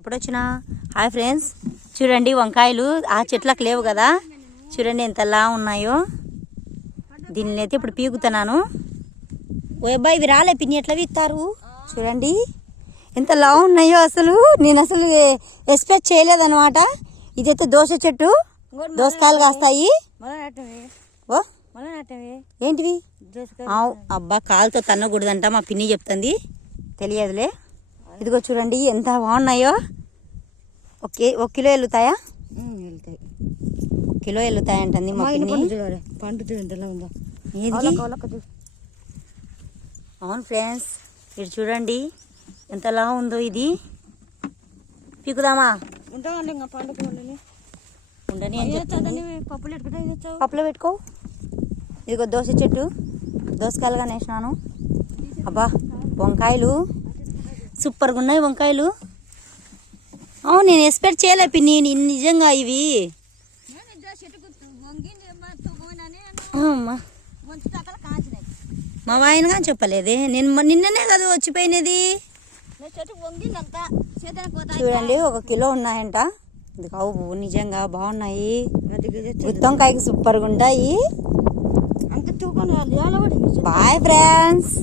ఎప్పుడు వచ్చినా hi friends, చూడండి వంకాయలు ఆ చెట్లకు లేవు కదా, చూడండి ఎంతలా ఉన్నాయో. దీనిని అయితే ఇప్పుడు పీకుతున్నాను. ఓ అబ్బాయి ఇవి రాలే పిన్ని, ఎట్లా విత్తారు చూడండి ఎంతలా ఉన్నాయో. నేను అసలు ఎక్స్పెక్ట్ చేయలేదన్నమాట. ఇదైతే దోస చెట్టు, దోసకాయలు కాస్తాయి. ఓ ఏంటివి? అబ్బా కాలుతో తన్నకూడదంట, మా పిన్ని చెప్తుంది, తెలియదులే. ఇదిగో చూడండి ఎంత బాగున్నాయో. ఒక కిలో వెళ్తాయా? వెళ్తాయి. 1 కిలో వెళ్తాయంటుంది మా పిన్ని. అవును ఫ్రెండ్స్, ఇది చూడండి ఎంతలా ఉందో. ఇది పీకుదామా? ఉండని అని చెప్తుంది. పప్పులో పెట్టుకో. ఇదిగో దోస చెట్టు, దోసకాయలుగా వేసినాను. అబ్బా వంకాయలు సూపర్గా ఉన్నాయి వంకాయలు. అవును, నేను ఎక్స్పెక్ట్ చేయలే పిన్ని నిజంగా ఇవి. మా వాయనగా చెప్పలేదే, నేను నిన్ననే కదా వచ్చిపోయినది. చూడండి 1 కిలో ఉన్నాయంట. ఇది కావు, నిజంగా బాగున్నాయి. గుత్తొంకాయకి సూపర్గా ఉంటాయి. Bye friends.